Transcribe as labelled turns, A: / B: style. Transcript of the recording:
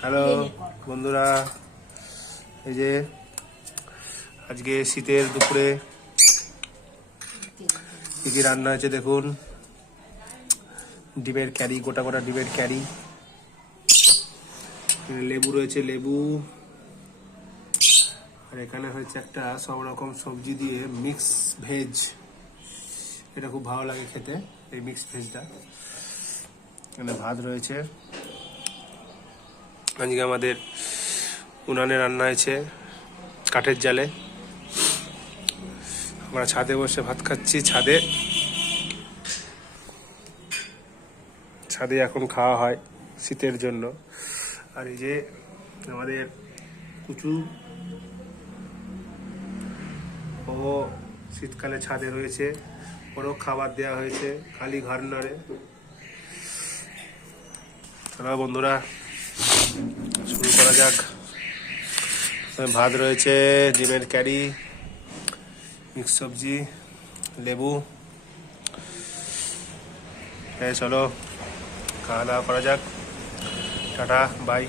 A: Hello বন্ধুরা এই যে আজকে শীতের দুপুরে কি কি রান্না হয়েছে দেখুন। ডিমের ক্যারি গোটা গোটা ডিমের ক্যারি। লেবু রয়েছে লেবু। আর এখানে হচ্ছে একটা সব রকম সবজি দিয়ে মিক্স ভেজ। এটা খুব ভালো লাগে খেতে এই মিক্স ভেজটা। এখানে ভাত রয়েছে। আজকে আমাদের উনানে রান্না হয়েছে কাঠের জালে। আমরা ছাদে বসে ভাত খাচ্ছি, ছাদে। ছাদে এখন খাওয়া হয় শীতের জন্য। আর এই যে আমাদের কুচু ও শীতকালে ছাদে রয়েছে, ওরও খাবার দেওয়া হয়েছে খালি ঘর নাড়ে। চলো বন্ধুরা, শুরু করা যাক। ভাত রয়েছে, ডিমের ক্যারি মিক্স সবজি, লেবু। চলো, খাওয়া দাওয়া করা যাক। Tata, bye.